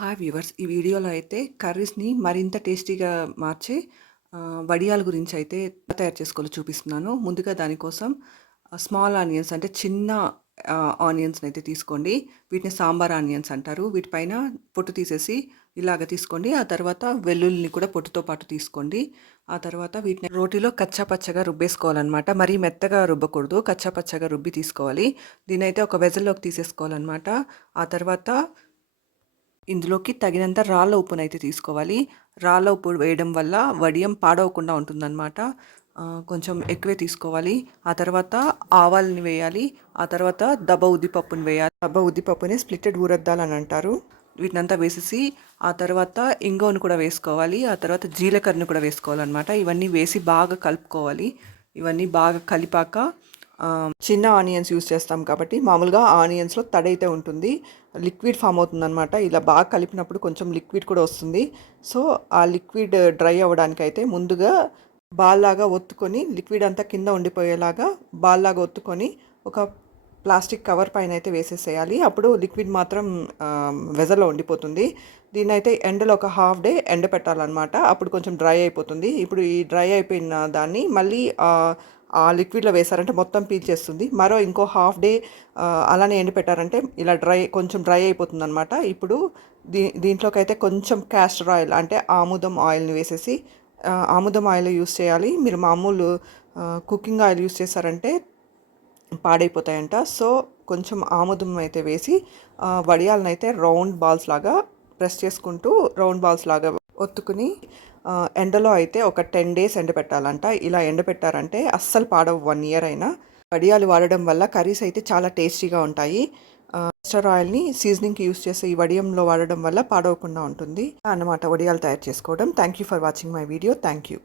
Hi viewers! ఈ వీడియోలో అయితే కర్రీస్‌ని మరింత టేస్టీగా మార్చే వడియాల గురించి అయితే తయారు చేసుకోవాలో చూపిస్తున్నాను. ముందుగా దానికోసం స్మాల్ ఆనియన్స్ అంటే చిన్న ఆనియన్స్‌నైతే తీసుకోండి. వీటిని సాంబార్ ఆనియన్స్ అంటారు. వీటిపైన పొట్టు తీసేసి ఇలాగ తీసుకోండి. ఆ తర్వాత వెల్లుల్లిని కూడా పొట్టుతో పాటు తీసుకోండి. ఆ తర్వాత వీటిని రోటిలో కచ్చా పచ్చగా రుబ్బేసుకోవాలనమాట. మరీ మెత్తగా రుబ్బకూడదు. కచ్చా పచ్చగా రుబ్బి తీసుకోవాలి. దీన్నైతే ఒక వెసల్‌లోకి తీసేసుకోవాలనమాట. ఆ తర్వాత ఇందులోకి తగినంత రాళ్ళ ఉప్పునైతే తీసుకోవాలి. రాళ్ళ ఉప్పు వేయడం వల్ల వడియం పాడవకుండా ఉంటుందన్నమాట. కొంచెం ఎక్కువే తీసుకోవాలి. ఆ తర్వాత ఆవాలని వేయాలి. ఆ తర్వాత దబ్బ ఉద్దిపప్పుని వేయాలి. దబ్బ ఉద్దిపప్పుని స్ప్లిటెడ్ ఊరద్దాలని అంటారు. వీటినంతా వేసేసి ఆ తర్వాత ఇంగువను కూడా వేసుకోవాలి. ఆ తర్వాత జీలకర్రను కూడా వేసుకోవాలన్నమాట. ఇవన్నీ వేసి బాగా కలుపుకోవాలి. ఇవన్నీ బాగా కలిపాక చిన్న ఆనియన్స్ యూస్ చేస్తాం కాబట్టి మామూలుగా ఆనియన్స్లో తడైతే ఉంటుంది, లిక్విడ్ ఫామ్ అవుతుందన్నమాట. ఇలా బాగా కలిపినప్పుడు కొంచెం లిక్విడ్ కూడా వస్తుంది. సో ఆ లిక్విడ్ డ్రై అవ్వడానికి అయితే ముందుగా బాల్ లాగా ఒత్తుకొని లిక్విడ్ అంతా కింద ఉండిపోయేలాగా బాల్ లాగా ఒత్తుకొని ఒక ప్లాస్టిక్ కవర్ పైన అయితే వేసేసేయాలి. అప్పుడు లిక్విడ్ మాత్రం వెజల్లో ఉండిపోతుంది. దీన్ని అయితే ఎండలో ఒక హాఫ్ డే ఎండ పెట్టాలన్నమాట. అప్పుడు కొంచెం డ్రై అయిపోతుంది. ఇప్పుడు ఈ డ్రై అయిపోయిన దాన్ని మళ్ళీ ఆ లిక్విడ్లో వేసారంటే మొత్తం పీల్చేస్తుంది. ఇంకో హాఫ్ డే అలానే ఎండపెట్టారంటే ఇలా కొంచెం డ్రై అయిపోతుంది అనమాట. ఇప్పుడు దీంట్లోకి అయితే కొంచెం క్యాస్టర్ ఆయిల్ అంటే ఆముదం ఆయిల్ని వేసేసి, ఆముదం ఆయిల్ యూస్ చేయాలి. మీరు మామూలు కుకింగ్ ఆయిల్ యూస్ చేశారంటే పాడైపోతాయంట. సో కొంచెం ఆముదం అయితే వేసి వడియాలను అయితే రౌండ్ బాల్స్ లాగా ప్రెస్ చేసుకుంటూ రౌండ్ బాల్స్ లాగా ఒత్తుకుని ఎండలో అయితే ఒక 10 days ఎండబెట్టాలంట. ఇలా ఎండబెట్టారంటే అస్సలు పాడవు 1 year అయినా. వడియాలు వాడడం వల్ల కర్రీస్ అయితే చాలా టేస్టీగా ఉంటాయి. మస్టర్డ్ ఆయిల్ని సీజనింగ్కి యూస్ చేసే ఈ వడియంలో వాడడం వల్ల పాడవకుండా ఉంటుంది అన్నమాట వడియాలు తయారు చేసుకోవడం. Thank you for watching my video. Thank you.